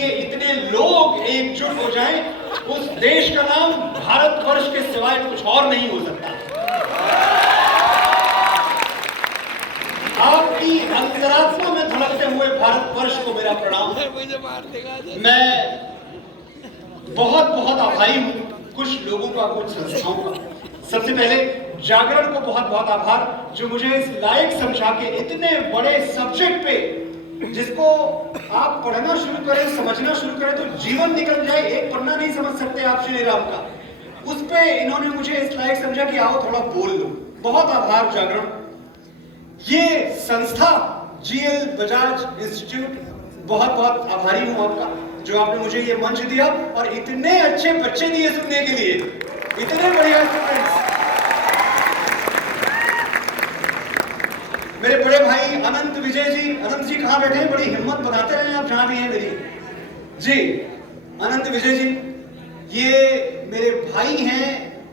लिए इतने लोग एकजुट हो जाएं, उस देश का नाम भारतवर्ष के सिवाय कुछ और नहीं हो सकता। आपकी अंतरात्मा में धड़कते हुए भारतवर्ष को मेरा प्रणाम। मैं बहुत बहुत आभारी हूं कुछ लोगों का, कुछ संस्थाओं का। सबसे पहले जागरण को बहुत बहुत आभार, जो मुझे इस लायक समझा के इतने बड़े सब्जेक्ट पे, जिसको आप पढ़ना शुरू करें, समझना शुरू करें तो जीवन निकल जाए। एक पन्ना नहीं समझ सकते आप श्री राम का, उस पे इन्होंने मुझे इस लायक समझा कि आओ थोड़ा बोल लो। बहुत आभार जागरण। ये संस्था जीएल बजाज इंस्टीट्यूट, बहुत बहुत आभारी हूं आपका, जो आपने मुझे ये मंच दिया और इतने अच्छे बच्चे दिए सुनने के लिए, इतने बढ़िया स्टूडेंट्स। मेरे बड़े भाई अनंत विजय जी, अनंत जी कहां बैठे हैं? बड़ी हिम्मत बनाते रहे आप जहां भी हैं मेरी जी। अनंत विजय जी ये मेरे भाई हैं,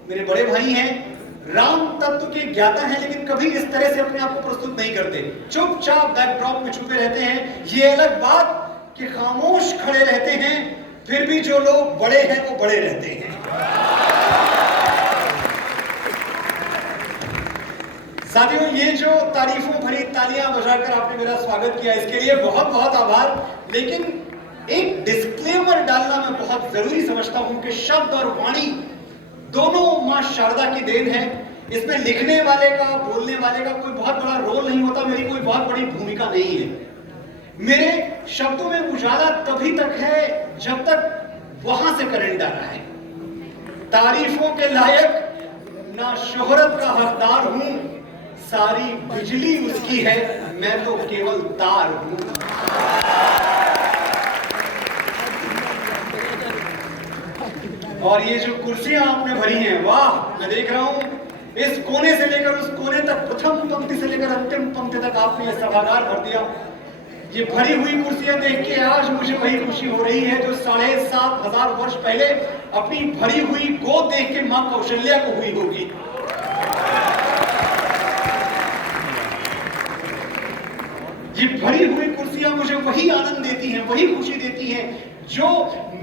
मेरे बड़े भाई हैं, राम तत्व के ज्ञाता हैं, लेकिन कभी इस तरह से अपने आप को प्रस्तुत नहीं करते, चुपचाप बैकड्रॉप में छुपे रहते हैं। ये अलग बात कि खामोश खड़े रहते हैं, फिर भी जो लोग बड़े हैं वो बड़े रहते हैं। साथियों, ये जो तारीफों भरी तालियां बजाकर आपने मेरा स्वागत किया, इसके लिए बहुत बहुत आभार। लेकिन एक डिस्क्लेमर डालना मैं बहुत जरूरी समझता हूं कि शब्द और वाणी दोनों मां शारदा की देन है। इसमें लिखने वाले का, बोलने वाले का कोई बहुत बड़ा रोल नहीं होता, मेरी कोई बहुत बड़ी भूमिका नहीं है। मेरे शब्दों में उजाला तभी तक है जब तक वहां से करंट आ रहा है। तारीफों के लायक ना शोहरत का हकदार हूं, सारी बिजली उसकी है, मैं तो केवल तार हूं। और ये जो कुर्सियां आपने भरी हैं, वाह, मैं देख रहा हूं इस कोने से लेकर उस कोने तक, प्रथम पंक्ति से लेकर अंतिम पंक्ति तक आपने ये सभागार भर दिया। ये भरी हुई कुर्सियां देख के आज मुझे वही खुशी हो रही है जो 7,500 वर्ष पहले अपनी भरी हुई गोद देख के मां कौशल्या को हुई होगी। ये भरी हुई कुर्सियां मुझे वही आनंद देती हैं, वही खुशी देती हैं जो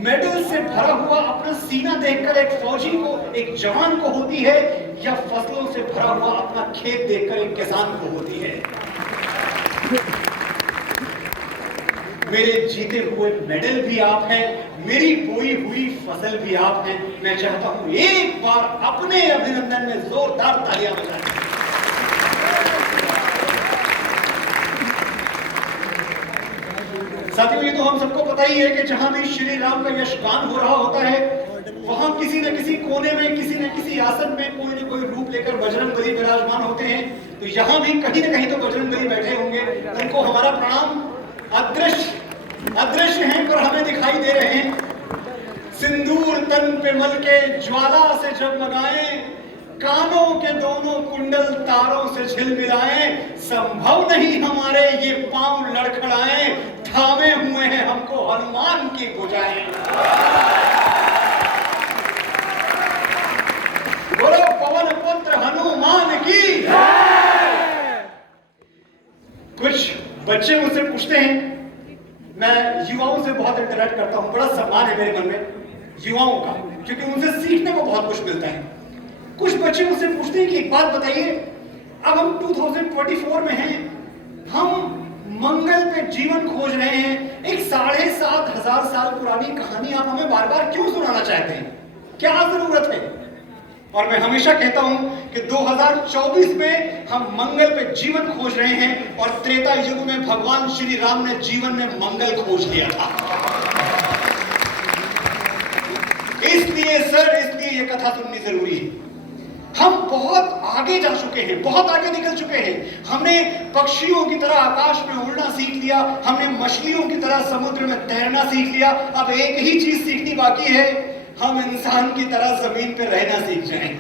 मेडल से भरा हुआ अपना सीना देखकर एक फौजी को, एक जवान को होती है, या फसलों से भरा हुआ अपना खेत देखकर एक किसान को होती है। मेरे जीते हुए मेडल भी आप हैं, मेरी बोई हुई फसल भी आप हैं। मैं चाहता हूं एक बार अपने अभिनंदन में जोरदार तालियां बजाएं। साथियों, ये तो हम सबको पता ही है कि जहां भी श्री राम का यशगान हो रहा होता है, वहां किसी न किसी कोने में, किसी न किसी आसन में कोई न कोई रूप लेकर बजरंगबली विराजमान होते हैं। तो यहां भी कहीं न कहीं तो बजरंगबली बैठे होंगे। उनको हमारा प्रणाम। अदृश्य हैं पर हमें दिखाई दे रहे हैं। सिंदूर तन पे मल के ज्वाला से जगमगाए, कानों के दोनों कुंडल तारों से झिलमिलाए, संभव नहीं हमारे ये पांव लड़खड़ाए, थामे हुए हैं हमको हनुमान की भुजाएं। बोलो पवन पुत्र हनुमान की। कुछ बच्चे मुझसे पूछते हैं, मैं युवाओं से बहुत इंटरेक्ट करता हूं, बड़ा सम्मान है मेरे मन में युवाओं का, क्योंकि उनसे सीखने को बहुत कुछ मिलता है। कुछ बच्चे मुझसे पूछते हैं कि एक बात बताइए, अब हम 2024 में हैं, हम मंगल पे जीवन खोज रहे हैं, एक 7,500 साल पुरानी कहानी आप हमें बार बार क्यों सुनाना चाहते हैं? क्या जरूरत है? और मैं हमेशा कहता हूं कि 2024 में हम मंगल पे जीवन खोज रहे हैं, और त्रेता युग में भगवान श्री राम ने जीवन में मंगल खोज लिया था। इसलिए ये कथा सुननी जरूरी है। हम बहुत आगे जा चुके हैं, बहुत आगे निकल चुके हैं। हमने पक्षियों की तरह आकाश में उड़ना सीख लिया, हमने मछलियों की तरह समुद्र में तैरना सीख लिया। अब एक ही चीज सीखनी बाकी है, हम इंसान की तरह जमीन पे रहना सीख जाएं।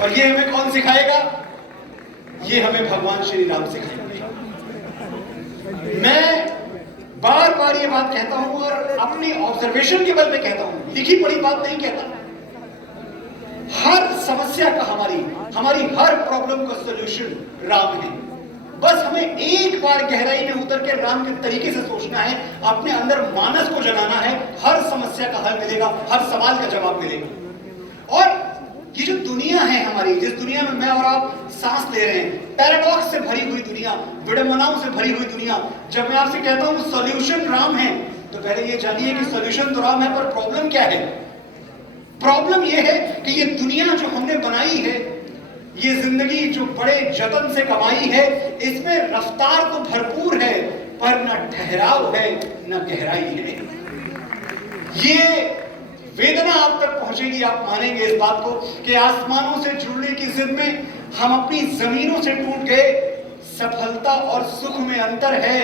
और ये हमें कौन सिखाएगा? ये हमें भगवान श्री राम सिखाएंगे। मैं बार बार ये बात कहता हूं और अपनी ऑब्जर्वेशन के बल पे कहता हूं, लिखी पढ़ी बात नहीं कहता। हर समस्या का, हमारी हर प्रॉब्लम का सॉल्यूशन राम है। बस हमें एक बार गहराई में उतर के राम के तरीके से सोचना है, अपने अंदर मानस को जगाना है, हर समस्या का हल मिलेगा, हर सवाल का जवाब मिलेगा। और ये जो दुनिया है हमारी, जिस दुनिया में मैं और आप सांस ले रहे हैं, पैराडॉक्स से भरी हुई दुनिया, विडंबनाओं से भरी हुई दुनिया, जब मैं आपसे कहता हूं सॉल्यूशन राम है, तो पहले ये जानिए कि सॉल्यूशन तो राम है, पर प्रॉब्लम क्या है? प्रॉब्लम ये है कि ये दुनिया जो हमने बनाई है, ये जिंदगी जो बड़े जतन से कमाई है, इसमें रफ्तार तो भरपूर है, पर न ठहराव है न गहराई है। ये वेदना आप तक पहुंचेगी, आप मानेंगे इस बात को कि आसमानों से जुड़ने की जिद में हम अपनी जमीनों से टूट गए। सफलता और सुख में अंतर है,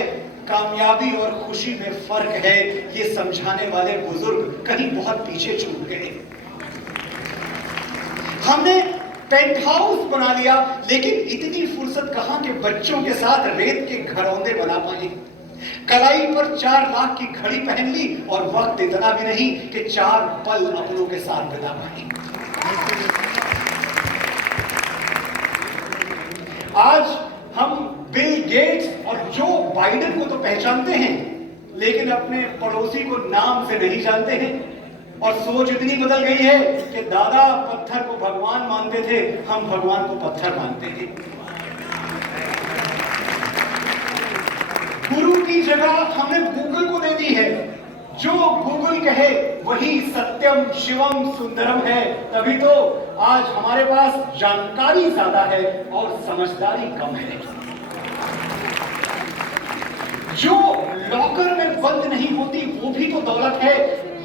कामयाबी और खुशी में फर्क है, ये समझाने वाले बुजुर्ग कहीं बहुत पीछे छूट गए। हमने पेंट हाउस बना लिया, लेकिन इतनी फुर्सत कहां के बच्चों के साथ रेत के घरौंदे बना पाए। कलाई पर 4 लाख की घड़ी पहन ली और वक्त इतना भी नहीं कि 4 पल अपनों के साथ बिता पाए। आज हम बिल गेट्स और जो बाइडेन को तो पहचानते हैं, लेकिन अपने पड़ोसी को नाम से नहीं जानते हैं। और सोच इतनी बदल गई है कि दादा पत्थर को भगवान मानते थे, हम भगवान को पत्थर मानते थे। गुरु की जगह हमने गूगल को दे दी है। जो गूगल कहे वही सत्यम शिवम सुंदरम है। तभी तो आज हमारे पास जानकारी ज्यादा है और समझदारी कम है। जो लॉकर में बंद नहीं होती वो भी तो दौलत है।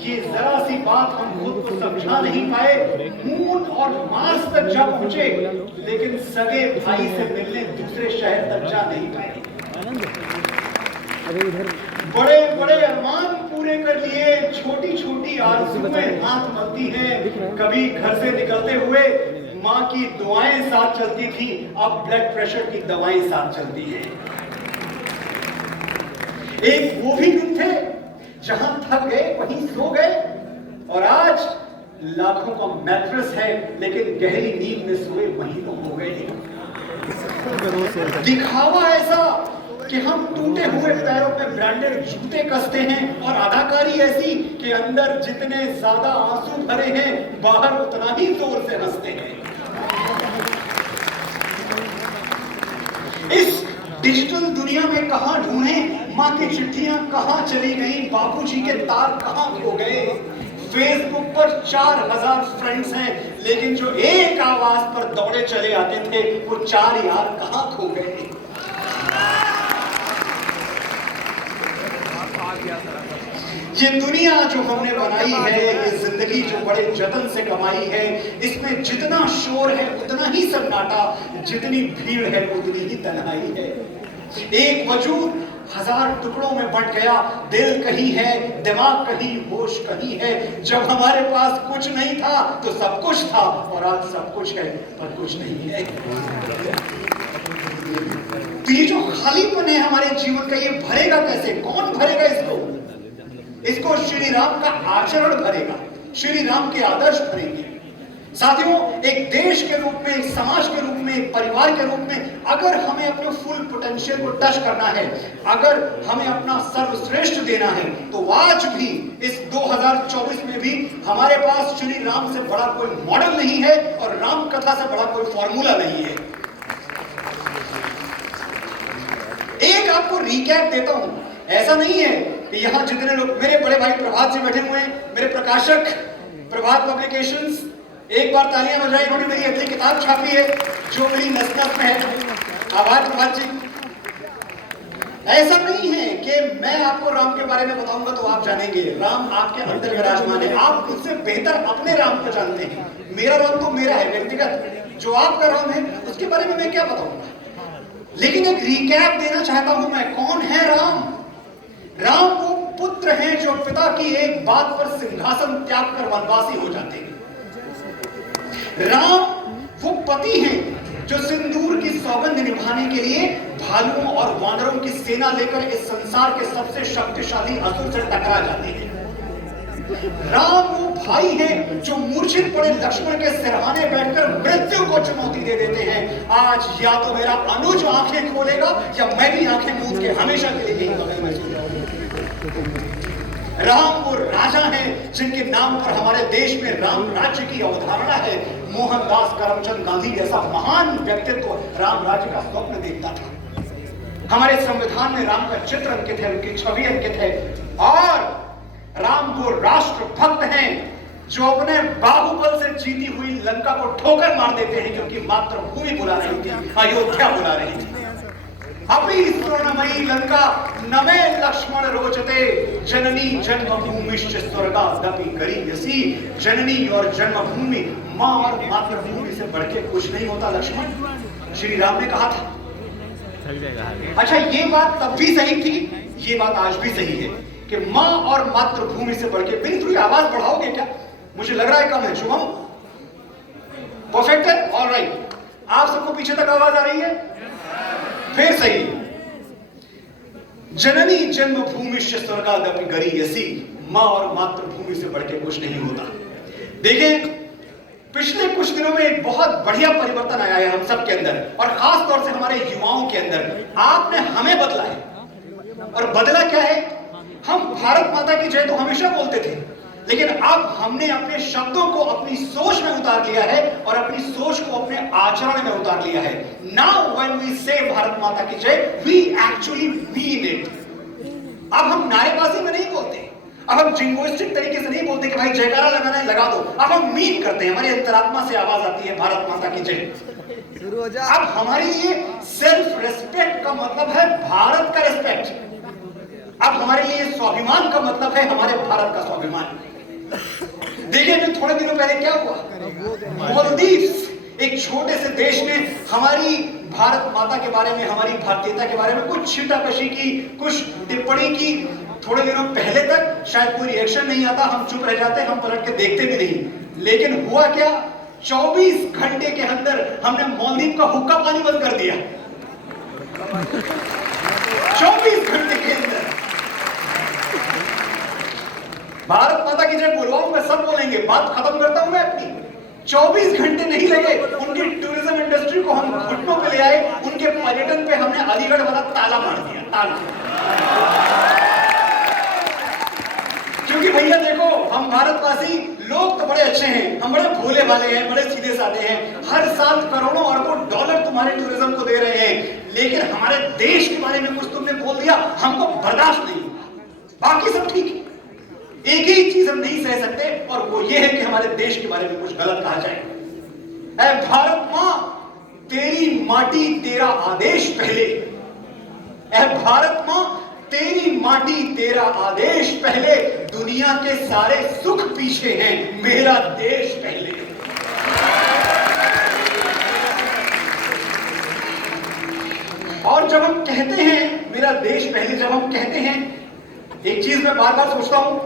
ये जरा सी बात हम खुद को समझा नहीं पाए। मून और मार्स तक जा पहुंचे, लेकिन सगे भाई से मिलने दूसरे शहर तक जा नहीं पाए। बड़े बड़े अरमान पूरे कर लिए, छोटी छोटी आरज़ुएं हाथ मलती हैं। कभी घर से निकलते हुए माँ की दुआएं साथ चलती थी, अब ब्लड प्रेशर की दवाएं साथ चलती हैं। एक वो भी दिन थे जहां थक गए वहीं सो गए, और आज लाखों का मैट्रेस है, लेकिन गहरी नींद में सोए वहीं तो हो गए। दिखावा ऐसा कि हम टूटे हुए पैरों पे ब्रांडेड जूते कसते हैं, और अदाकारी ऐसी कि अंदर जितने ज्यादा आंसू भरे हैं, बाहर उतना ही जोर से हंसते हैं। इस डिजिटल दुनिया में कहां ढूंढें? माँ की चिट्ठियां कहां चली गई, बाबूजी के तार कहां खो गए। फेसबुक पर 4000 फ्रेंड्स हैं, लेकिन जो एक आवाज पर दौड़े चले आते थे वो 4 यार कहां खो गए। ये दुनिया जो हमने बनाई है, ये जिंदगी जो बड़े जतन से कमाई है, इसमें जितना शोर है उतना ही सन्नाटा, जितनी भीड़ है उतनी ही तन्हाई है। एक वजूद 1000 टुकड़ों में बंट गया, दिल कहीं है, दिमाग कहीं, होश कहीं है। जब हमारे पास कुछ नहीं था तो सब कुछ था, और आज सब कुछ है पर कुछ नहीं है। तो ये जो खालीपन है हमारे जीवन का, ये भरेगा कैसे? कौन भरेगा इसको? इसको श्री राम का आचरण भरेगा, श्री राम के आदर्श भरेंगे। साथियों, एक देश के रूप में, एक समाज के रूप में, एक परिवार के रूप में, अगर हमें अपने फुल पोटेंशियल को टच करना है, अगर हमें अपना सर्वश्रेष्ठ देना है, तो आज भी इस 2024 में भी हमारे पास श्री राम से बड़ा कोई मॉडल नहीं है, और राम कथा से बड़ा कोई फॉर्मूला नहीं है। एक आपको रिकैप देता हूं। ऐसा नहीं है कि यहां जितने लोग, मेरे बड़े भाई प्रभात से बैठे हुए हैं, मेरे प्रकाशक प्रभात पब्लिकेशंस, एक बार तालियां बजाई, उन्होंने मेरी अगली किताब छापी है जो मेरी नस-नस में है। आभार प्रभात जी। ऐसा नहीं है कि मैं आपको राम के बारे में बताऊंगा तो आप जानेंगे। राम आपके अंदर विराजमान है, आप उससे बेहतर अपने राम को जानते हैं। मेरा राम तो मेरा है व्यक्तिगत, जो आपका राम है उसके बारे में मैं क्या बताऊंगा। लेकिन एक रिकैप देना चाहता हूं मैं। कौन है राम? राम वो पुत्र हैं जो पिता की एक बात पर सिंहासन त्याग कर वनवासी हो जाते हैं। राम वो पति हैं जो सिंदूर की सौगंध निभाने के लिए भालुओं और वानरों की सेना लेकर इस संसार के सबसे शक्तिशाली असुर से टकरा जाते हैं। राम वो भाई हैं जो मूर्छित पड़े लक्ष्मण के सिरहाने बैठकर मृत्यु को चुनौती दे देते हैं। आज या तो मेरा अनुज आंखें खोलेगा या मैं भी आंखें मूंद के हमेशा के लिए राम वो राजा हैं जिनके नाम पर हमारे देश में राम राज्य की अवधारणा है। मोहनदास करमचंद गांधी जैसा महान व्यक्तित्व राम राज्य का स्वप्न देखता था। हमारे संविधान में राम का चित्र अंकित है, उनकी छवि अंकित है। और राम वो राष्ट्र भक्त हैं जो अपने बाहुबल से जीती हुई लंका को ठोकर मार देते हैं क्योंकि मातृभूमि बुला रही थी, अयोध्या बुला रही थी। अभी स्वर्णमयी लंका नमे लक्ष्मण रोचते जननी जन्मभूमिश्च स्वर्गादपि गरीयसी। जननी और जन्मभूमि, मां और मातृभूमि से बढ़ के कुछ नहीं होता लक्ष्मण, श्री राम ने कहा था। अच्छा, ये बात तब भी सही थी, ये बात आज भी सही है कि मां और मातृभूमि से बढ़ के। मेरी थोड़ी आवाज बढ़ाओगे क्या? मुझे लग रहा है कम है। शुभम परफेक्ट है, ऑलराइट। आप सबको पीछे तक आवाज आ रही है? फिर सही है। जननी जन्मभूमिश्च स्वर्गादपि गरीयसी, मां और मातृभूमि से बढ़ के कुछ नहीं होता। देखिए, पिछले कुछ दिनों में एक बहुत बढ़िया परिवर्तन आया है हम सब के अंदर, और खास तौर से हमारे युवाओं के अंदर। आपने हमें बदला है, और बदला क्या है? हम भारत माता की जय तो हमेशा बोलते थे, लेकिन अब हमने अपने शब्दों को अपनी सोच में उतार लिया है और अपनी सोच को अपने आचरण में उतार लिया है। नाउ व्हेन वी से भारत माता की जय, वी एक्चुअली मीन इट। अब हम नारेबाजी में नहीं बोलते, अब हम जिंगोइस्टिक तरीके से नहीं बोलते कि भाई जयकारा लगाना है लगा दो। अब हम मीन करते हैं, हमारी अंतरात्मा से आवाज आती है भारत माता की जय। शुरू हो जा। अब हमारे लिए सेल्फ रेस्पेक्ट का मतलब है भारत का रेस्पेक्ट। अब हमारे लिए स्वाभिमान का मतलब है हमारे भारत का स्वाभिमान। देखिए, अभी थोड़े दिनों पहले क्या हुआ, मालदीव्स, एक छोटे से देश ने हमारी भारत माता के बारे में, हमारी भारतीयता के बारे में कुछ छींटाकशी की, कुछ टिप्पणी की। थोड़े दिनों पहले तक शायद कोई रिएक्शन नहीं आता, हम चुप रह जाते, हम पलट के देखते भी नहीं। लेकिन हुआ क्या, 24 घंटे के अंदर हमने मालदीव का हुक्का पानी बंद कर दिया। 24 घंटे के अंदर। भारत माता की जय बोलवाऊंगा, सब बोलेंगे, बात खत्म करता हूं मैं अपनी। 24 घंटे नहीं लगे, उनकी टूरिज्म इंडस्ट्री को हम घुटनों पे ले आए, उनके पर्यटन पे हमने अलीगढ़ वाला ताला मार दिया, ताला। क्योंकि भैया देखो, हम भारतवासी लोग तो बड़े अच्छे हैं, हम बड़े भोले भाले हैं, बड़े सीधे साधे हैं। हर साल करोड़ों अरबों डॉलर तुम्हारे टूरिज्म को दे रहे हैं, लेकिन हमारे देश के बारे में कुछ तुमने बोल दिया, हमको बर्दाश्त नहीं। बाकी सब ठीक है, एक ही चीज हम नहीं सह सकते, और वो ये है कि हमारे देश के बारे में कुछ गलत कहा जाए। ऐ भारत मां, तेरी माटी तेरा आदेश पहले। ऐ भारत मां, तेरी माटी तेरा आदेश पहले। दुनिया के सारे सुख पीछे हैं, मेरा देश पहले। और जब हम कहते हैं मेरा देश पहले, जब हम कहते हैं, एक चीज मैं बार बार सोचता हूं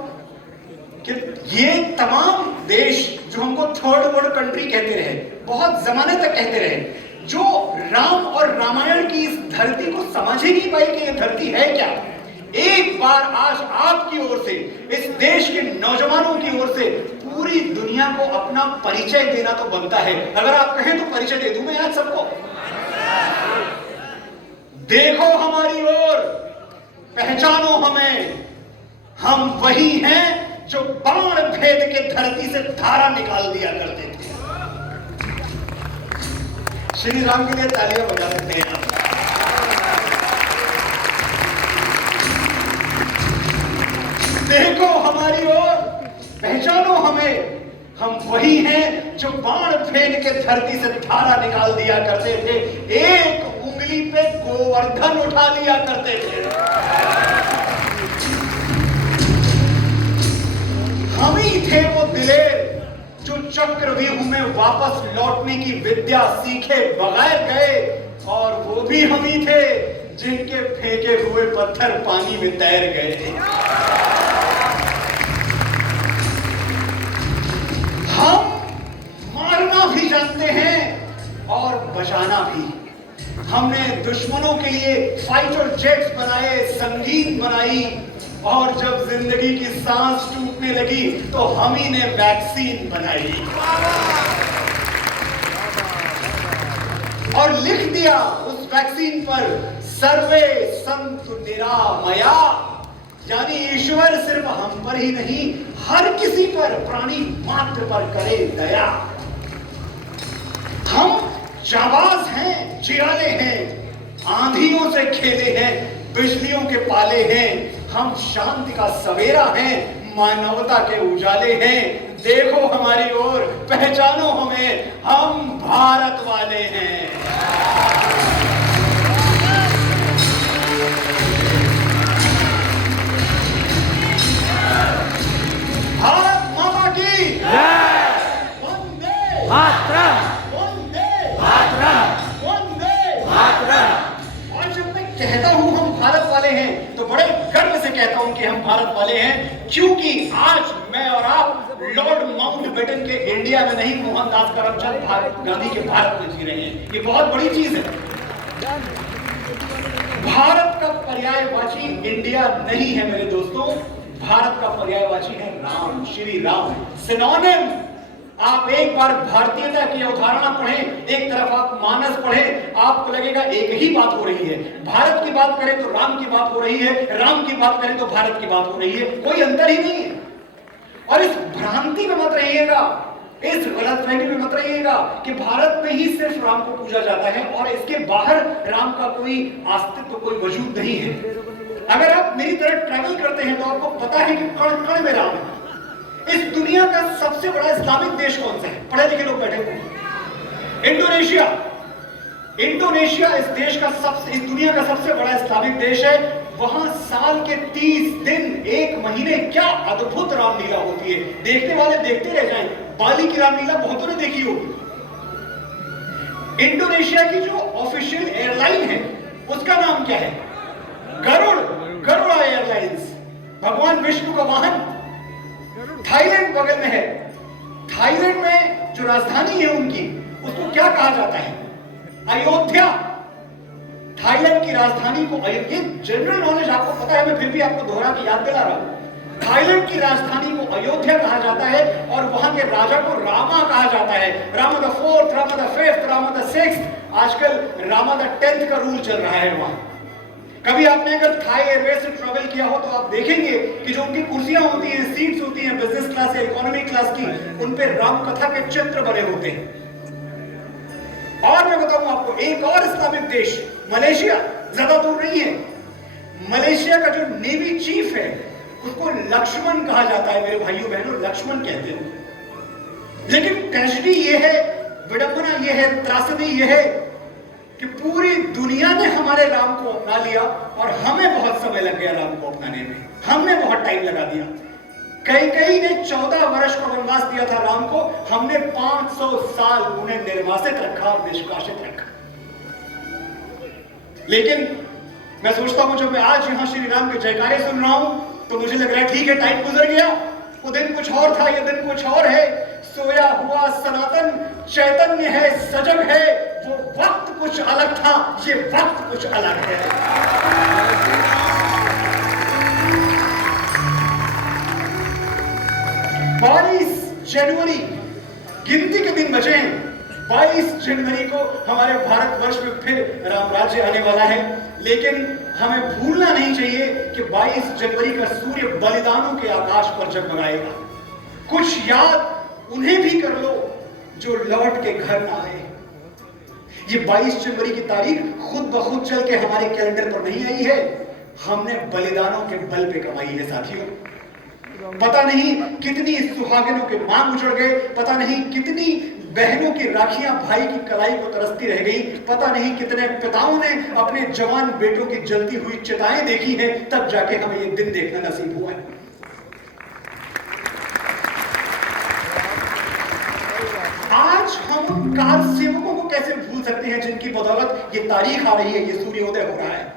कि ये तमाम देश जो हमको थर्ड वर्ल्ड कंट्री कहते रहे, बहुत जमाने तक कहते रहे, जो राम और रामायण की इस धरती को समझ ही नहीं पाई कि ये धरती है क्या। एक बार आज आपकी ओर से, इस देश के नौजवानों की ओर से पूरी दुनिया को अपना परिचय देना तो बनता है। अगर आप कहें तो परिचय दे दूं मैं आज सबको। देखो हमारी ओर, पहचानो हमें, हम वही हैं जो बाण भेद के धरती से धारा निकाल दिया करते थे। श्री राम के लिए तालियां बजा सकते हैं आप। देखो हमारी ओर, पहचानो हमें, हम वही हैं जो बाण फेंक के धरती से धारा निकाल दिया करते थे, एक उंगली पे गोवर्धन उठा लिया करते थे। हम ही थे वो दिलेर जो चक्रव्यूह में वापस लौटने की विद्या सीखे बगैर गए, और वो भी हम ही थे जिनके फेंके हुए पत्थर पानी में तैर गए थे। हम मारना भी जानते हैं और बचाना भी। हमने दुश्मनों के लिए फाइटर जेट्स बनाए, संगीत बनाई, और जब जिंदगी की सांस टूटने लगी तो हम ही ने वैक्सीन बनाई और लिख दिया उस वैक्सीन पर सर्वे संतु निरामया, यानी ईश्वर सिर्फ हम पर ही नहीं हर किसी पर, प्राणी मात्र पर करे दया। हम जाबाज हैं, जियाले हैं, आंधियों से खेले हैं, बिजलियों के पाले हैं, हम शांति का सवेरा हैं, मानवता के उजाले हैं। देखो हमारी ओर, पहचानो हमें, हम भारत वाले हैं। भारत माता की जय। वंदे मातरम, वंदे मातरम, वंदे मातरम। और जब मैं कहता हूं हम भारत वाले हैं तो बड़े गर्व से कहता हूं कि हम भारत वाले हैं, क्योंकि आज मैं और आप लॉर्ड माउंटबेटन के इंडिया में नहीं, मोहनदास करमचंद गांधी के भारत में जी रहे हैं। ये बहुत बड़ी चीज है। भारत का पर्यायवाची इंडिया नहीं है मेरे दोस्तों, भारत का पर्यायवाची है राम, श्री राम, सिनोनिम। आप एक बार भारतीयता की अवधारणा पढ़ें, एक तरफ आप मानस पढ़ें, आपको लगेगा एक ही बात हो रही है। भारत की बात करें तो राम की बात हो रही है, राम की बात करें तो भारत की बात हो रही है, कोई अंतर ही नहीं है। और इस भ्रांति में मत रहिएगा, इस गलतफहमी में मत रहिएगा कि भारत में ही सिर्फ राम को पूजा जाता है और इसके बाहर राम का कोई अस्तित्व, कोई वजूद नहीं है। अगर आप मेरी तरह ट्रैवल करते हैं तो आपको पता है कि कण कण में राम है। इस दुनिया का सबसे बड़ा इस्लामिक देश कौन सा है? पढ़े लिखे लोग बैठे हुए। इंडोनेशिया। इंडोनेशिया इस दुनिया का सबसे बड़ा इस्लामिक देश है। वहां साल के 30 दिन, एक महीने, क्या अद्भुत रामलीला होती है, देखने वाले देखते रह जाएं। बाली की रामलीला बहुतों ने देखी होगी। इंडोनेशिया की जो ऑफिशियल एयरलाइन है उसका नाम क्या है? गरुड़ एयरलाइंस, भगवान विष्णु का वाहन। थाईलैंड बगल में है। थाईलैंड में जो राजधानी है उनकी, उसको क्या कहा जाता है? अयोध्या। थाईलैंड की राजधानी को, ये जनरल नॉलेज आपको पता है, मैं फिर भी आपको दोहरा के याद दिला रहा हूं। थाईलैंड की राजधानी को अयोध्या कहा जाता है और वहां के राजा को रामा कहा जाता है। Rama the 4th, Rama the 5th, Rama the 6th, आजकल रामा द 10th का रूल चल रहा है वहां। कभी आपने अगर थाई एयरवेज से ट्रैवल किया हो तो आप देखेंगे कि जो उनकी कुर्सियां होती हैं, सीट्स होती हैं, बिजनेस क्लास या इकोनॉमी क्लास की, उन पे राम कथा के चित्र बने होते हैं। और मैं बताऊं आपको एक और इस्लामिक देश, मलेशिया, ज्यादा दूर नहीं है। मलेशिया का जो नेवी चीफ है उसको लक्ष्मण कहा जाता है। मेरे भाइयों बहनों, लक्ष्मण कहते हैं। लेकिन ट्रेजेडी ये है, विडंबना ये है, त्रासदी ये है कि पूरी दुनिया ने हमारे राम को अपना लिया और हमें बहुत समय लग गया राम को अपनाने में। हमने बहुत टाइम लगा दिया। कई ने 14 वर्ष का वनवास दिया था राम को, हमने 500 साल उन्हें निर्वासित रखा और निष्कासित रखा। लेकिन मैं सोचता हूं जब मैं आज यहां श्री राम के जयकारे सुन रहा हूं तो मुझे लग रहा है ठीक है, टाइम गुजर गया, वो दिन कुछ और था, ये दिन कुछ और है। सोया हुआ सनातन चैतन्य है, सजग है। वो वक्त कुछ अलग था, ये वक्त कुछ अलग है। 22 जनवरी गिनती के दिन बचे हैं। 22 जनवरी को हमारे भारतवर्ष में फिर राम राज्य आने वाला है। लेकिन हमें भूलना नहीं चाहिए कि 22 जनवरी का सूर्य बलिदानों के आकाश पर जगमगाएगा। कुछ याद उन्हें भी कर लो जो लौट के घर ना आए। ये 22 जनवरी की तारीख खुद ब खुद चल के हमारे कैलेंडर पर नहीं आई है, हमने बलिदानों के बल पे कमाई है साथियों। पता नहीं कितनी सुहागिनों के मांग उजड़ गए, पता नहीं कितनी बहनों की राखियां भाई की कलाई को तरसती रह गई, पता नहीं कितने पिताओं ने अपने जवान बेटों की जलती हुई चिताएं देखी हैं, तब जाके हमें ये दिन देखना नसीब हुआ है। आज हम उन कार सेवकों को कैसे भूल सकते हैं जिनकी बदौलत ये तारीख आ रही है, ये सूर्योदय हो रहा है।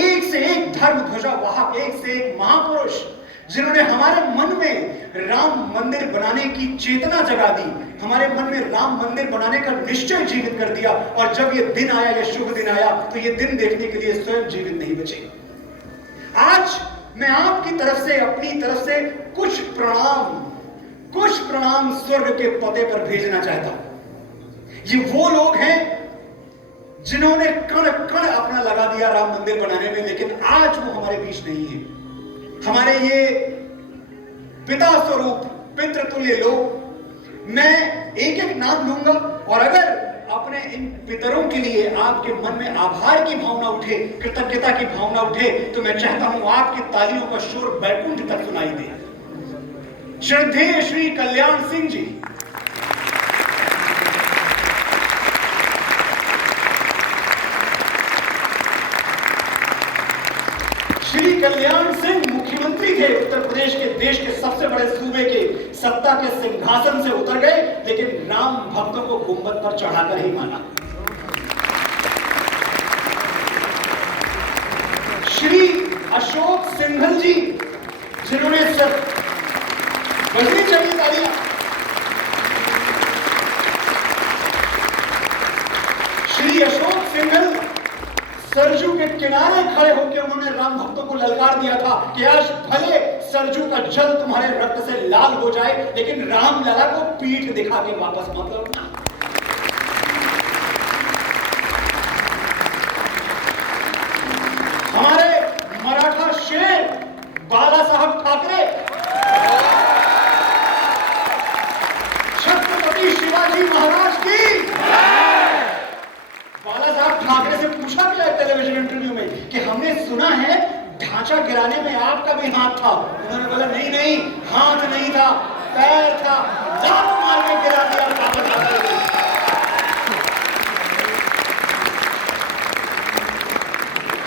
एक से एक धर्म ध्वजा वाहक, एक से एक महापुरुष जिन्होंने हमारे मन में राम मंदिर बनाने की चेतना जगा दी, हमारे मन में राम मंदिर बनाने का निश्चय जीवित कर दिया। और जब ये दिन आया, ये शुभ दिन आया, तो ये दिन देखने के लिए स्वयं जीवित नहीं बचे। आज मैं आपकी तरफ से, अपनी तरफ से कुछ प्रणाम स्वर्ग के पते पर भेजना चाहता हूं। ये वो लोग हैं जिन्होंने कण कण अपना लगा दिया राम मंदिर बनाने में, लेकिन आज वो हमारे बीच नहीं है। हमारे ये पिता स्वरूप पितृतुल्य लोग, मैं एक एक नाम लूंगा और अगर अपने इन पितरों के लिए आपके मन में आभार की भावना उठे, कृतज्ञता की भावना उठे, तो मैं चाहता हूं आपकी तालियों का शोर बैकुंठ तक सुनाई दे। श्रद्धेय श्री कल्याण सिंह जी, श्री कल्याण सिंह मुख्यमंत्री थे उत्तर प्रदेश के, देश के सबसे बड़े सूबे के, सत्ता के सिंहासन से उतर गए, लेकिन राम भक्तों को गुंबद पर चढ़ाकर ही माना। श्री अशोक सिंघल जी, जिन्होंने बजरी चढ़ी तालियां, श्री अशोक सिंघल सरजू के किनारे खड़े होकर उन्होंने राम भक्तों को ललकार दिया था कि आज भले सरजू का जल तुम्हारे रक्त से लाल हो जाए, लेकिन राम लला को पीठ दिखा के वापस मत लौटना। हमारे मराठा शेर बाला साहब ठाकरे, छत्रपति शिवाजी महाराज की। बाला साहब ठाकरे से पूछा गया टेलीविजन इंटरव्यू में कि हमने सुना है ढांचा गिराने में आपका भी हाथ था। उन्होंने बोला नहीं, हाथ नहीं था, पैर था, लात मार के गिरा दिया।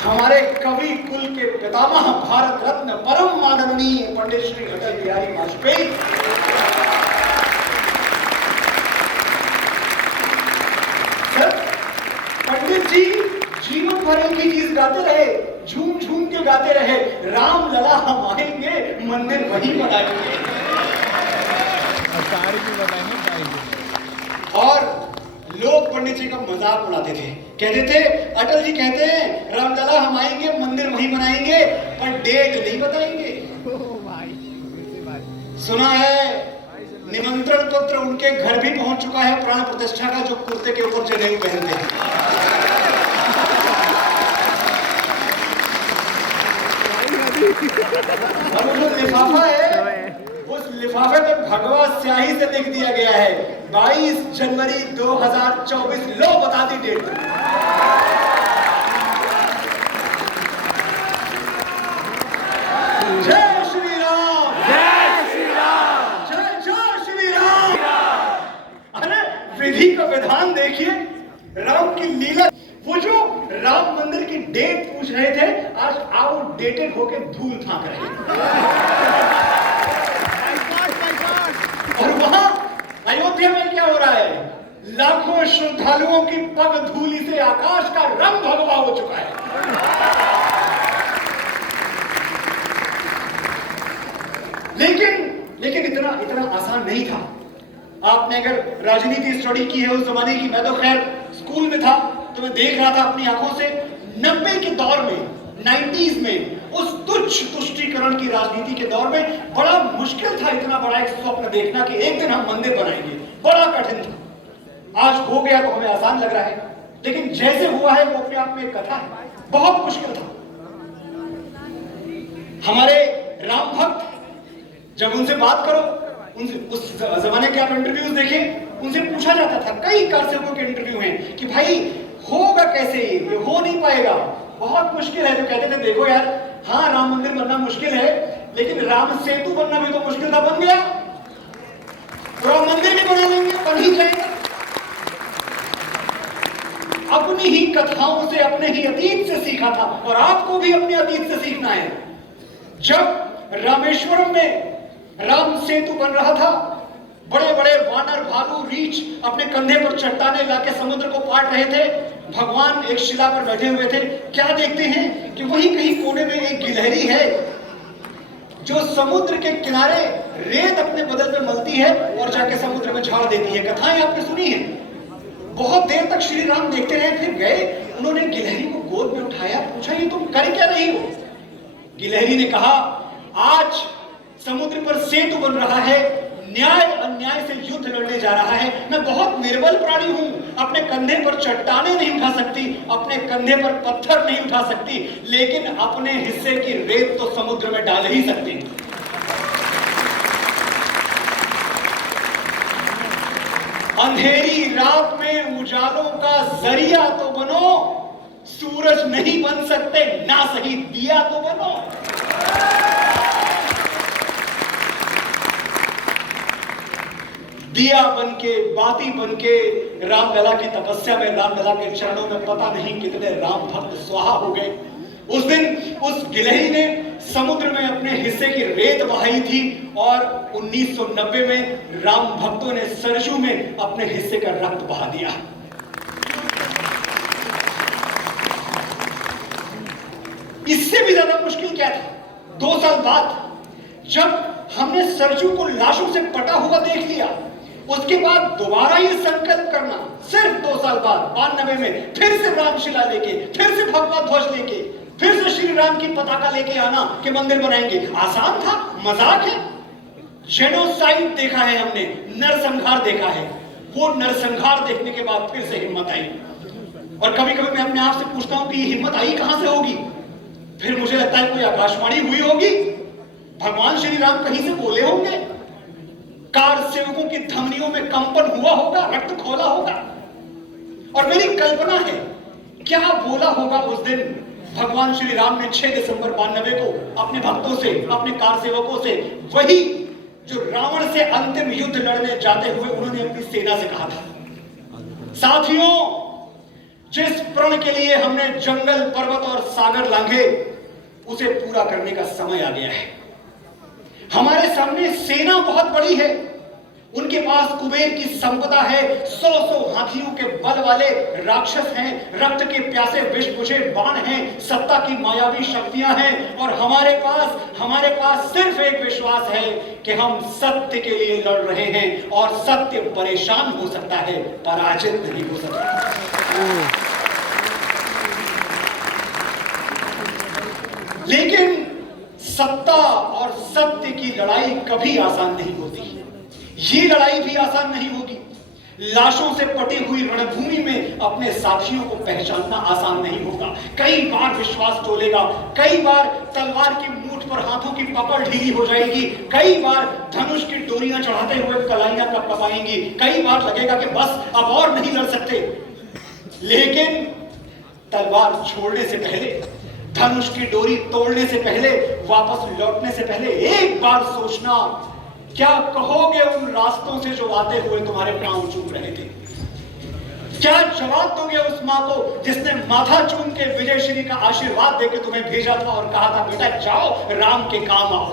हमारे कवि कुल के पितामह, भारत रत्न, परम माननीय पंडित श्री अटल बिहारी वाजपेयी, पंडित जी जीवन भर एक ही चीज गाते रहे, झूम झूम के गाते रहे, राम लला हम आएंगे, मंदिर वहीं बनाएंगे। और लोग पंडित जी का मजाक उड़ाते थे, कहते थे अटल जी कहते हैं राम लला हम आएंगे, मंदिर वहीं बनाएंगे, पर डेट नहीं बताएंगे। सुना है निमंत्रण पत्र उनके घर भी पहुंच चुका है, प्राण प्रतिष्ठा का, जो कुर्ते के ऊपर जनेऊ पहनते हैं। और वो जो लिफाफा है, उस लिफाफे पे भगवा स्याही से लिख दिया गया है 22 जनवरी 2024। लो बता दी डेट। जय श्री राम, जय श्री राम, जय श्री राम। अरे विधि का विधान देखिए, राम की लीला। वो जो राम मंदिर की डेट पूछ रहे थे, आज आउटडेटेड होके धूल थाक रहे हैं। और वहां अयोध्या में क्या हो रहा है? लाखों श्रद्धालुओं की पग धूली से आकाश का रंग भगवा हो चुका है। लेकिन इतना आसान नहीं था। आपने अगर राजनीति स्टडी की है उस जमाने की, मैं तो खैर स्कूल में था तो मैं देख रहा था अपनी आंखों से, 90 के दौर में, 90s में, उस तुच्छ तुष्टीकरण की राजनीति के दौर में बड़ा मुश्किल था इतना बड़ा एक स्वप्न देखना कि एक दिन हम मंदिर बनाएंगे। बड़ा कठिन था। आज हो गया तो हमें आसान लग रहा है, लेकिन जैसे हुआ है वो अपने आप में एक कथा है। बहुत मुश्किल था। हमारे राम भक्त, जब उनसे बात करो, उनसे उस जमाने के आप इंटरव्यूज देखें, उनसे पूछा जाता था, कई कारसेवकों के इंटरव्यू हैं कि भाई होगा कैसे, ये हो नहीं पाएगा, बहुत मुश्किल है। तो कहते थे देखो यार, हाँ राम मंदिर बनना मुश्किल है, लेकिन राम सेतु बनना भी तो मुश्किल था, बन गया। राम मंदिर भी बना लेंगे, बन ही जाएगा। अपनी ही कथाओं से, अपने ही अतीत से सीखा था, और आपको भी अपने अतीत से सीखना है। जब रामेश्वरम में राम सेतु बन रहा था, बड़े बड़े वानर, भालू, रीछ अपने कंधे पर चट्टाने लाके समुद्र को पाट रहे थे। भगवान एक शिला पर बैठे हुए थे। क्या देखते हैं कि वहीं कहीं कोने में एक गिलहरी है जो समुद्र के किनारे रेत अपने बदल में मलती है और जाके समुद्र में झाड़ देती है। कथाएं आपने सुनी है। बहुत देर तक श्री राम देखते रहे, फिर गए, उन्होंने गिलहरी को गोद में उठाया, पूछा ये तुम कर क्या रही हो? गिलहरी ने कहा, आज समुद्र पर सेतु बन रहा है, न्याय अन्याय से युद्ध लड़ने जा रहा है। मैं बहुत निर्बल प्राणी हूं, अपने कंधे पर चट्टाने नहीं उठा सकती, अपने कंधे पर पत्थर नहीं उठा सकती, लेकिन अपने हिस्से की रेत तो समुद्र में डाल ही सकती। अंधेरी रात में उजालों का जरिया तो बनो, सूरज नहीं बन सकते ना सही दिया तो बनो। दिया बनके, बाती बनके रामलला की तपस्या में, रामलला के चरणों में पता नहीं कितने राम भक्त स्वाहा हो गए। उस दिन उस गिलहरी ने समुद्र में अपने हिस्से की रेत बहाई थी और 1990 में राम भक्तों ने सरजू में अपने हिस्से का रक्त बहा दिया। इससे भी ज्यादा मुश्किल क्या था, 2 साल बाद जब हमने सरजू को लाशों से पटा हुआ देख लिया, उसके बाद दोबारा ये संकल्प करना, सिर्फ 2 साल बाद 92 में फिर से रामशिला लेके, फिर से भगवा ध्वज लेके, फिर से श्री राम की पताका लेके आना कि मंदिर बनाएंगे, आसान था? मजाक है? जेनोसाइड देखा है हमने, नरसंहार देखा है। वो नरसंहार देखने के बाद फिर से हिम्मत आई। और कभी कभी मैं अपने आप से पूछता हूं कि ये हिम्मत आई कहां से होगी? फिर मुझे लगता है कोई आकाशवाणी हुई होगी, भगवान श्री राम कहीं से बोले होंगे, कार सेवकों की धमनियों में कंपन हुआ होगा, रक्त खोला होगा। और मेरी कल्पना है क्या बोला होगा उस दिन भगवान श्री राम ने 6 दिसंबर 92 को अपने भक्तों से, अपने कार सेवकों से, वही जो रावण से अंतिम युद्ध लड़ने जाते हुए उन्होंने अपनी सेना से कहा था, साथियों, जिस प्रण के लिए हमने जंगल, पर्वत और सागर लांघे, उसे पूरा करने का समय आ गया है। हमारे सामने सेना बहुत बड़ी है, उनके पास कुबेर की संपदा है, 100 हाथियों के बल वाले राक्षस हैं, रक्त के प्यासे विषबुझे बाण हैं, सत्ता की मायावी शक्तियां हैं, और हमारे पास सिर्फ एक विश्वास है कि हम सत्य के लिए लड़ रहे हैं और सत्य परेशान हो सकता है, पराजित नहीं हो सकता। लेकिन सत्ता और सत्य की लड़ाई कभी आसान नहीं होती। ये लड़ाई भी आसान नहीं होगी। लाशों से पटी हुई रणभूमि में अपने साथियों को पहचानना आसान नहीं होगा। कई बार विश्वास टूटेगा, कई बार तलवार की मूठ पर हाथों की पकड़ ढीली हो जाएगी, कई बार धनुष की डोरियां चढ़ाते हुए कलाइयां कपकपाएंगी, कई बार लगेगा कि बस अब और नहीं लड़ सकते। लेकिन तलवार छोड़ने से पहले, धनुष की डोरी तोड़ने से पहले, वापस लौटने से पहले एक बार सोचना, क्या कहोगे उन रास्तों से जो आते हुए तुम्हारे पांव चूम रहे थे? क्या जवाब दोगे उस मां को जिसने माथा चूम के विजयश्री का आशीर्वाद देकर तुम्हें भेजा था और कहा था बेटा जाओ राम के काम आओ?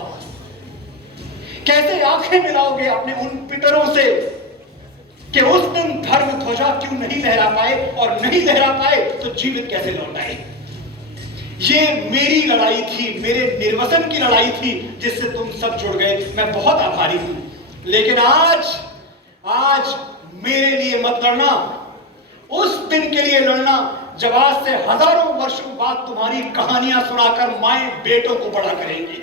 कैसे आंखें मिलाओगे अपने उन पितरों से कि उस दिन धर्म ध्वजा क्यों नहीं लहरा पाए, और नहीं लहरा पाए तो जीवित कैसे लौट आए? ये मेरी लड़ाई थी, मेरे निर्वसन की लड़ाई थी जिससे तुम सब जुड़ गए। मैं बहुत आभारी हूं। लेकिन आज मेरे लिए मत लड़ना, उस दिन के लिए लड़ना जब आज से हजारों वर्षों बाद तुम्हारी कहानियां सुनाकर माएं बेटों को बड़ा करेंगी।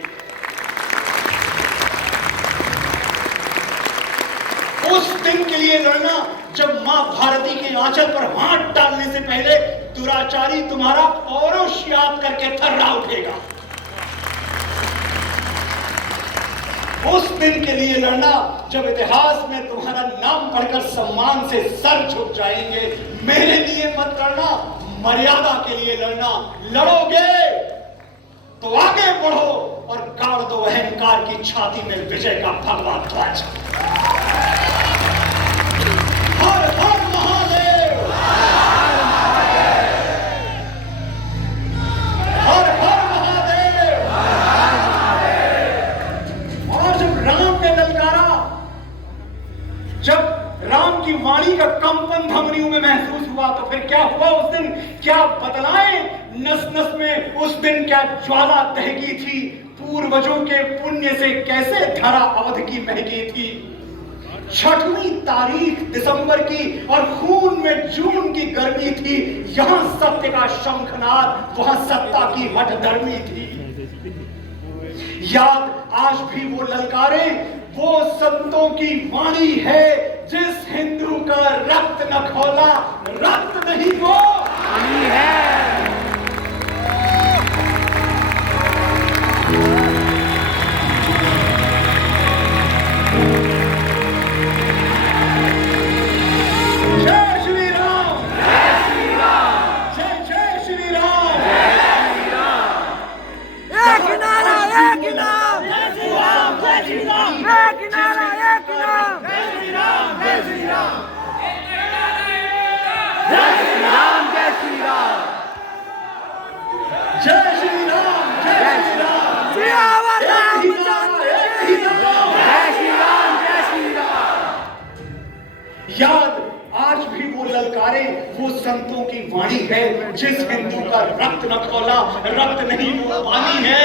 उस दिन के लिए लड़ना जब मां भारती के आंचल पर हाथ डालने से पहले दुराचारी तुम्हारा पौरुष याद करके थर्रा उठेगा। उस दिन के लिए लड़ना जब इतिहास में तुम्हारा नाम पढ़कर सम्मान से सर झुक जाएंगे। मेरे लिए मत लड़ना, मर्यादा के लिए लड़ना। लड़ोगे तो आगे बढ़ो और गाड़ दो अहंकार की छाती में विजय का भगवा ध्वज। हर हर महादेव, हर हर महादेव। और जब राम ने ललकारा, जब राम की वाणी का कंपन धमनियों में महसूस हुआ, तो फिर क्या हुआ उस दिन? क्या बदलाएं नस नस में उस दिन क्या ज्वाला दहकी थी? पूर्वजों के पुण्य से कैसे धरा अवध की महकी थी? 6वीं तारीख दिसंबर की और खून में जून की गर्मी थी। यहां सत्य का शंखनाद, वहां सत्ता की हठधर्मी थी। याद आज भी वो ललकारे, वो संतों की वाणी है, जिस हिंदू का रक्त न खौला, रक्त नहीं वो पानी है। जय श्री राम, जय श्री राम, जय जय श्री राम। जय श्री राम। एक नारा, एक नाम, जय श्री राम, जय श्री राम। एक नारा, एक नाम, जय श्री राम, जय श्री राम। जय श्री राम, जय श्री राम, जय श्री राम, जय श्री राम। सियावर एक ही नारा, रामचंद्र एक ही नारा। जय श्री राम, जय श्री राम। याद आज भी वो ललकारे, वो संतों की वाणी है, जिस हिंदू का रक्त न खौला, रक्त नहीं वो पानी है।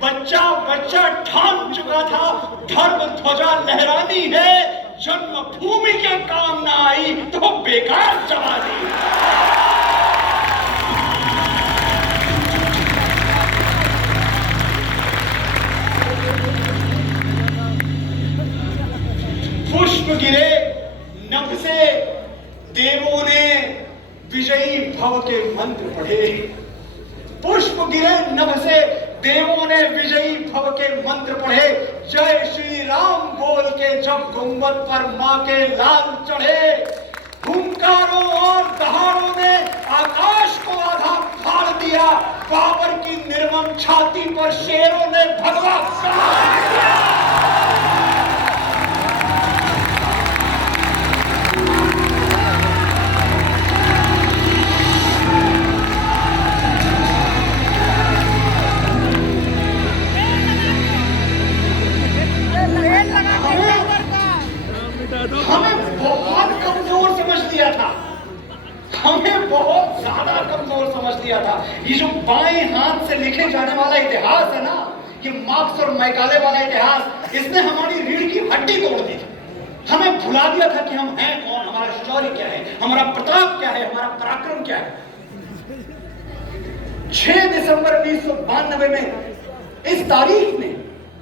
बच्चा बच्चा ठान चुका था, धर्म ध्वजा लहरानी है, जन्मभूमि के काम ना आई तो बेकार जवानी। पुष्प गिरे नभ से, देवों ने विजयी भव के मंत्र पढ़े। पुष्प गिरे नभ से, देवों ने विजयी भव के मंत्र पढ़े। जय श्री राम बोल के जब गुंबद पर मां के लाल चढ़े, हुंकारों और दहाड़ों ने आकाश को आधा फाड़ दिया, बाबर की निर्मम छाती पर शेरों ने भगवा सवार किया। हमें बहुत कमजोर समझ लिया था, हमें बहुत ज्यादा कमजोर समझ लिया था। ये जो बाएं हाथ से लिखे जाने वाला इतिहास है ना, ये मार्क्स और मैकाले वाला इतिहास, इसने हमारी रीढ़ की हड्डी तोड़ दी थी। हमें भुला दिया था कि हम हैं कौन, हमारा शौर्य क्या है, हमारा प्रताप क्या है, हमारा पराक्रम क्या है। 6 दिसंबर 1992 में इस तारीख ने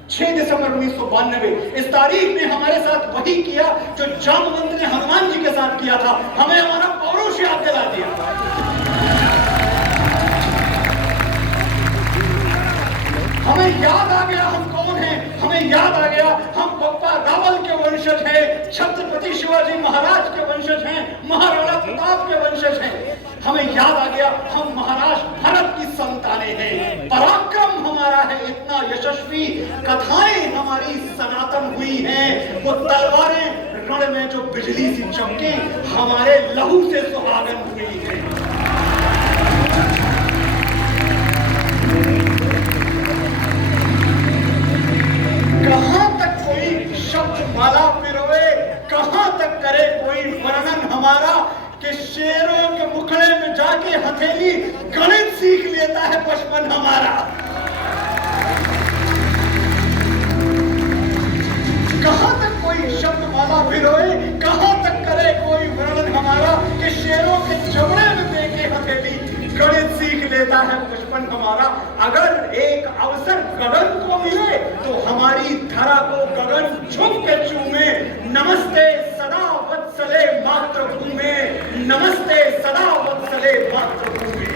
6 दिसंबर 1992 इस तारीख ने हमारे साथ वही किया जो जामवंत ने हनुमान जी के साथ किया था। हमें हमारा पौरुष याद दिला दिया। हमें याद आ गया हम कौन हैं, हमें याद आ गया हम बप्पा रावल के वंशज हैं, छत्रपति शिवाजी महाराज के वंशज हैं, महाराणा प्रताप के वंशज हैं। हमें याद आ गया हम महाराष्ट्र भारत की संतानें हैं। पराक्रम हमारा है इतना यशस्वी, कथाएं हमारी सनातन हुई हैं। वो तलवारें रण में जो बिजली सी चमके, हमारे लहू से सुहागन हुई हैं। कहां तक कोई शब्द माला पिरोए, कहां तक करे कोई वर्णन हमारा, कि शेरों के मुखड़े में जाके हथेली गणित सीख लेता है बचपन हमारा। कहां तक कोई शब्द माला पिरोए, कहां तक करे कोई वर्णन हमारा, कि शेरों के जबड़े में देके हथेली गणित सीख लेता है बचपन हमारा। अगर एक अवसर गगन को मिले तो हमारी धरा को गगन झुक के चूमे। नमस्ते सदा वत्सले मातृभूमे, नमस्ते सदा वत्सले मातृभूमे।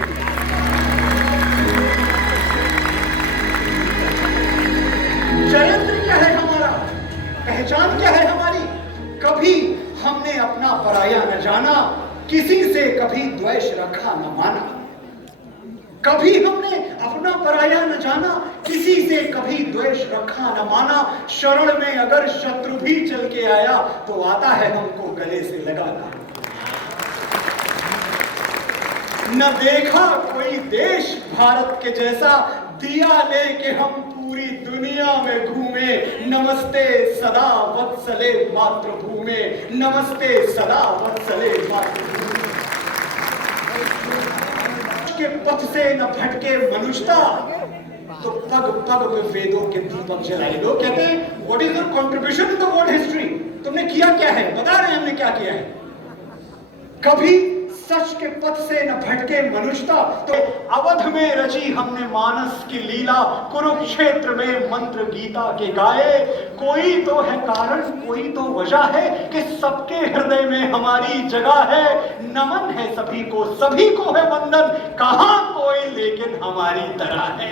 चरित्र क्या है हमारा, पहचान क्या है हमारी? कभी हमने अपना पराया न जाना, किसी से कभी द्वेष रखा न माना। कभी हमने अपना पराया न जाना, किसी से कभी द्वेष रखा न माना। शरण में अगर शत्रु भी चल के आया तो आता है हमको गले से लगाना। न देखा कोई देश भारत के जैसा, दिया लेके हम पूरी दुनिया में घूमे। नमस्ते सदा वत्सले मातृभूमे, नमस्ते सदा वत्सले मातृभूमे। के पथ से न भटके मनुष्यता, तो पग पग में वेदों के दीपक जलाए। लोग कहते हैं what is your contribution in the world history, तुमने किया क्या है, बता रहे हैं हमने क्या किया है। कभी सच के पथ से न भटके मनुष्यता। तो अवध में रची हमने मानस की लीला, कुरुक्षेत्र में मंत्र गीता के गाए। कोई तो है कारण, कोई तो वजह है कि सबके हृदय में हमारी जगह है। नमन है सभी को है वंदन, कहां कोई लेकिन हमारी तरह है।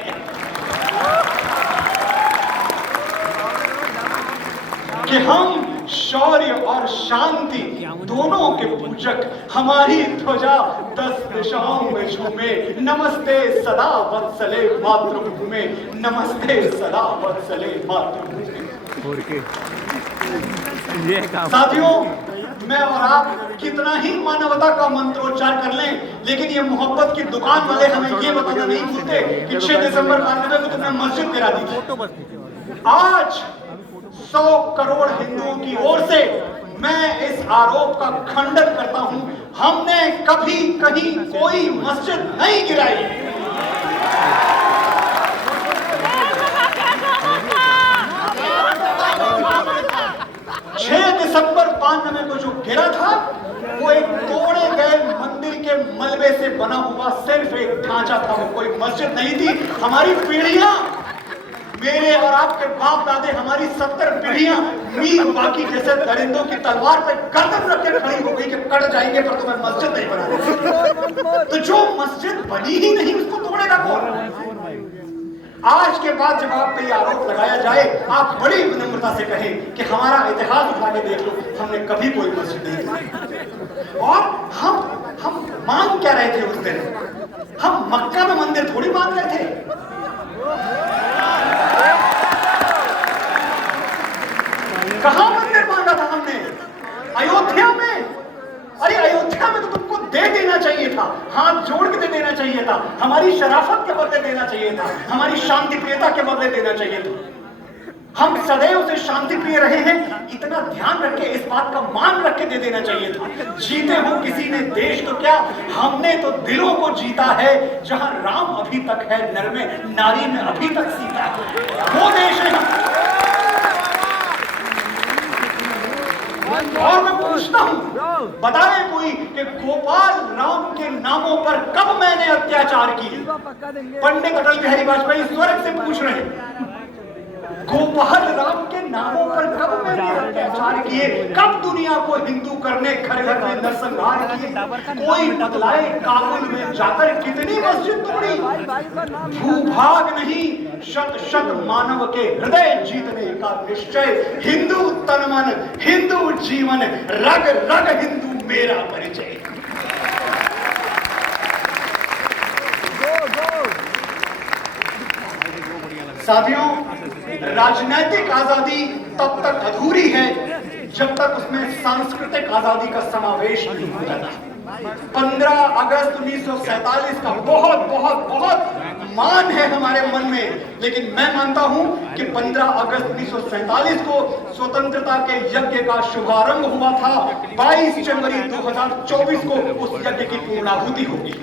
कि हम शौर्य और शांति दोनों के पूजक, हमारी ध्वजा 10 दिशाओं में झूमे। नमस्ते सदा वत्सले मातृभूमि, नमस्ते सदा वत्सले मातृभूमि। साथियों, मैं और आप कितना ही मानवता का मंत्रोच्चार कर लें, लेकिन ये मोहब्बत की दुकान वाले हमें ये बताना नहीं भूलते कि 6 दिसंबर 92 को तुमने मस्जिद गिरा दी थी। आज 100 करोड़ हिंदुओं की ओर से मैं इस आरोप का खंडन करता हूं, हमने कभी कहीं कोई मस्जिद नहीं गिराई। 6 दिसंबर 92 को जो गिरा था वो एक तोड़े गए मंदिर के मलबे से बना हुआ सिर्फ एक ढांचा था, वो कोई मस्जिद नहीं थी। हमारी पीढ़ियां, मेरे और आपके बाप दादे, हमारी 70 पीढ़ियां मीर बाकी जैसे दरिंदों की तलवार पे गर्दन रख के खड़ी हो गई कि कट जाएंगे पर तुम्हें मस्जिद नहीं बना देंगे। तो जो मस्जिद बनी ही नहीं उसको तोड़ेगा कौन? आज के बाद जब आप पे ये आरोप लगाया जाए, आप बड़ी विनम्रता से कहें कि हमारा इतिहास उठा के देख लो, हमने कभी कोई मस्जिद नहीं तोड़ी। और हम मांग क्या रहे थे उस दिन? हम मक्का में मंदिर थोड़ी मांग रहे थे। कहां मंदिर मांगा था हमने? अयोध्या में। अरे अयोध्या में तो तुमको दे देना चाहिए था, हाथ जोड़ के दे देना चाहिए था, हमारी शराफत के बदले देना चाहिए था, हमारी शांति प्रियता के बदले देना चाहिए था। हम सदैव से शांति प्रिय रहे हैं, इतना ध्यान रख के, इस बात का मान रख के दे देना चाहिए था। जीते हो किसी ने देश तो क्या, हमने तो दिलों को जीता है। जहां राम अभी तक है, नर में, नारी में अभी तक सीता है, वो देश है। और मैं पूछता हूं, बताए कोई कि गोपाल राम के नामों पर कब मैंने अत्याचार किए? पंडित अटल बिहारी वाजपेयी स्वर्ग से पूछ रहे हैं, गोपाल राम के नामों पर कब मैंने अत्याचार किए? कब दुनिया को हिंदू करने घर घर में नरसंहार किए? कोई बतलाए काबुल में जाकर कितनी मस्जिद तोड़ी? भूभाग नहीं, शत शत मानव के हृदय जीतने का निश्चय। हिंदू तन मन, हिंदू जीवन, रग रग हिंदू मेरा परिचय। साथियों, राजनीतिक आजादी तब तक अधूरी है जब तक उसमें सांस्कृतिक आजादी का समावेश नहीं हो जाता। 15 अगस्त 1947 का बहुत बहुत बहुत मान है हमारे मन में, लेकिन मैं मानता हूं कि 15 अगस्त 1947 को स्वतंत्रता के यज्ञ का शुभारंभ हुआ था। 22 जनवरी 2024 को उस यज्ञ की पूर्णाहुति होगी।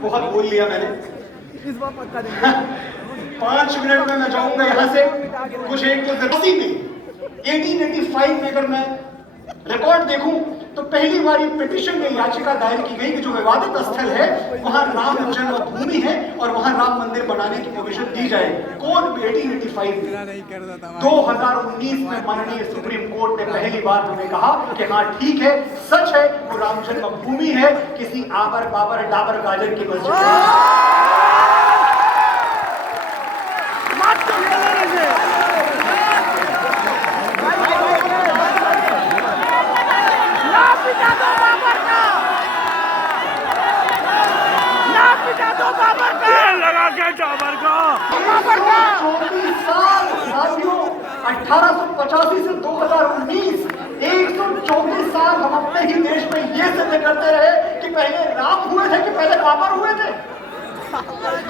बहुत बोल लिया मैंने। 5 मिनट में मैं जाऊंगा यहाँ से। कुछ एक तो 1885 में अगर मैं रिकॉर्ड देखूं तो पहली बार पिटीशन में याचिका दायर की गई कि जो विवादित स्थल है वहां राम जन्मभूमि है और वहां राम मंदिर बनाने की परमिशन दी जाए। कोड 1885 में। 2019 में माननीय सुप्रीम कोर्ट ने पहली बार हमें कहा कि हाँ ठीक है, सच है, वो राम जन्मभूमि है, किसी आबर बाबर डाबर गाजर की मस्जिद लगा के जाबर का 34 साल साथियों, 1885 से 2019 134 साल हम अपने ही देश में ये सिद्ध करते रहे कि पहले राम हुए थे कि पहले बाबर हुए थे।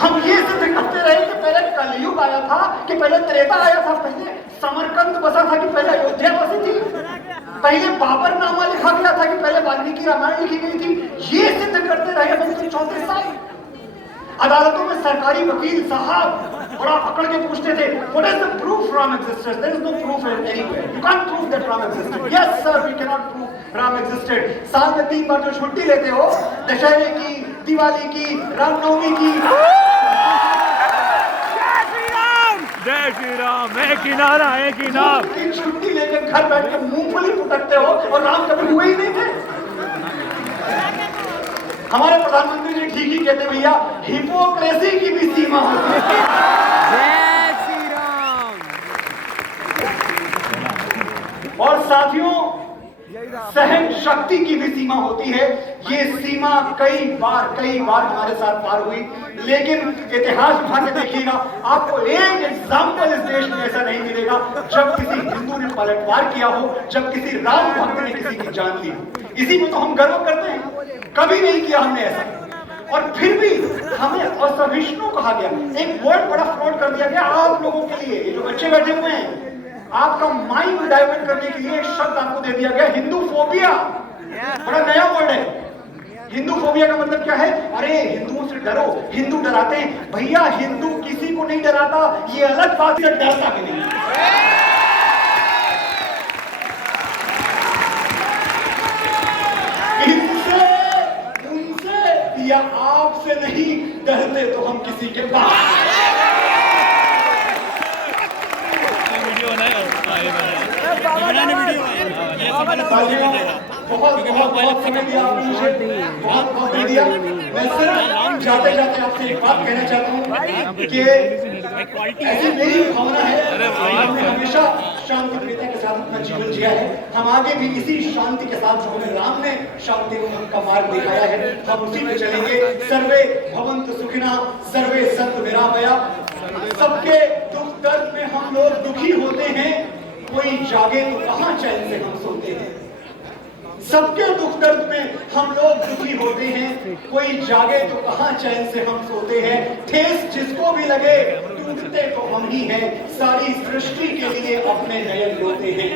हम ये सिद्ध करते रहे कि पहले कलयुग आया था कि पहले त्रेता आया था, पहले समरकंद बसा था कि पहले अयोध्या बसी थी, पहले बाबर नामा लिखा गया था कि पहले वाल्मीकि रामायण लिखी गई थी। ये सिद्ध करते रहे 134 साल। अदालतों में सरकारी वकील साहब बड़ा पकड़ के पूछते थे, what is the proof Ram existed? There is no proof anywhere, you can't prove that Ram existed. Yes sir, we can not prove Ram existed. साल में 3 बार जो छुट्टी लेते हो, दशहरे की, दिवाली की, रामनवमी की, जय श्री राम, एक ही नारा, एक ही नाम। छुट्टी लेकर घर बैठ के मूंगफली फुटकते हो और राम कभी हुए ही नहीं थे। हमारे प्रधानमंत्री जी ठीक ही कहते भैया, हिपोक्रेसी की भी सीमा होती है। जय श्री राम। और साथियों, सहन शक्ति की भी सीमा होती है। ये सीमा कई बार हमारे साथ पार हुई, लेकिन इतिहास उठा के देखिएगा, आपको एक एग्जाम्पल इस देश में ऐसा नहीं मिलेगा जब किसी हिंदू ने पलटवार किया हो, जब किसी राम भक्त ने किसी की जान ली हो। इसी में तो हम गर्व करते हैं, कभी नहीं किया हमने ऐसा। और फिर भी हमें असहिष्णु कहा गया, एक वर्ड बड़ा फ्रॉड कर दिया गया आप लोगों के लिए। ये जो बच्चे बैठे हुए हैं, आपका माइंड डाइवर्ट करने के लिए एक शब्द आपको दे दिया गया, हिंदू फोबिया। बड़ा नया वर्ड है। हिंदू फोबिया का मतलब क्या है? अरे हिंदुओं से डरो, hindo डराते हैं। भैया हिंदू किसी को नहीं डराता, ये अलग बात है, डरता भी नहीं। इनसे, उनसे या आपसे नहीं डरते तो हम किसी के पास। बहुत समय दिया आपने मुझे, बहुत दिया। मैं सिर्फ जाते जाते आपसे एक बात कहना चाहता हूँ कि ऐसी मेरी भावना है, हमने हमेशा शांति प्रियता के साथ अपना जीवन जिया है। हम आगे भी इसी शांति के साथ, जो हमें राम ने शांति का मार्ग दिखाया है, हम उसी में चलेंगे। सर्वे भवन्तु सुखिनः, सर्वे सन्तु निरामयाः। सबके दुख दर्द में हम लोग दुखी होते हैं, कोई जागे तो कहां चैन से हम सोते हैं। सबके दुख दर्द में हम लोग दुखी होते हैं, कोई जागे तो कहां चैन से हम सोते हैं। ठेस जिसको भी लगे, टूटते तो हम ही हैं, सारी सृष्टि के लिए अपने नयन रोते हैं।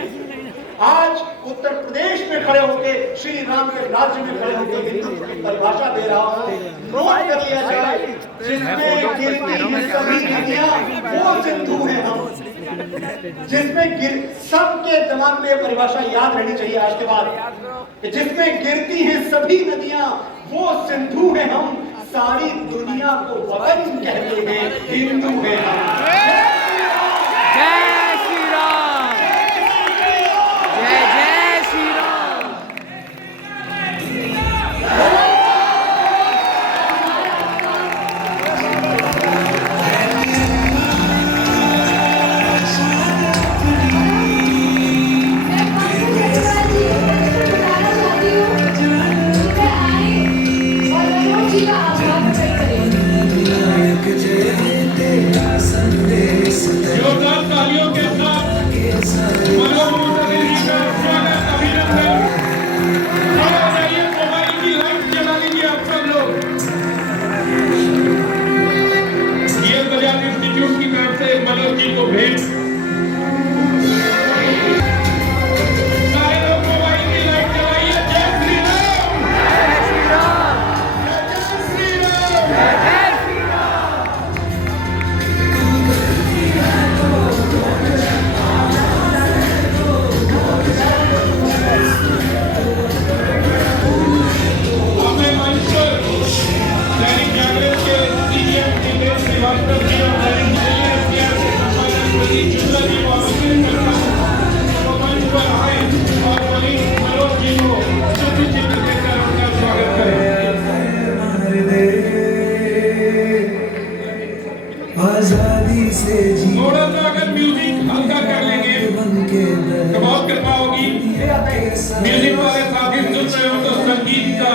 आज उत्तर प्रदेश में खड़े होकर, श्री राम के राज्य में खड़े होकर हिंदुत्व की परिभाषा दे रहा हूं। नोट कर लिया जाए, जिसमें गिरती हैं सभी नदियां, वो सिंधु हैं हम। जिसमें सबके दिमाग में परिभाषा याद रहनी चाहिए आज के बाद, जिसमें गिरती हैं सभी नदियां, वो सिंधु हैं हम। सारी दुनिया को वतन कहते हैं, हिंदू हैं हम। जय श्री राम, जय जय श्री राम। आजादी से जी थोड़ा सा अगर म्यूजिक हल्का कर लेंगे तो बहुत कृपा होगी। म्यूजिक वाले साथी सुन रहे हो तो संगीत का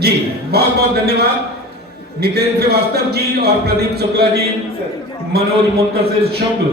जी बहुत बहुत धन्यवाद। नितेन श्रीवास्तव जी और प्रदीप शुक्ला जी, मनोज मुंतसिर शुक्ल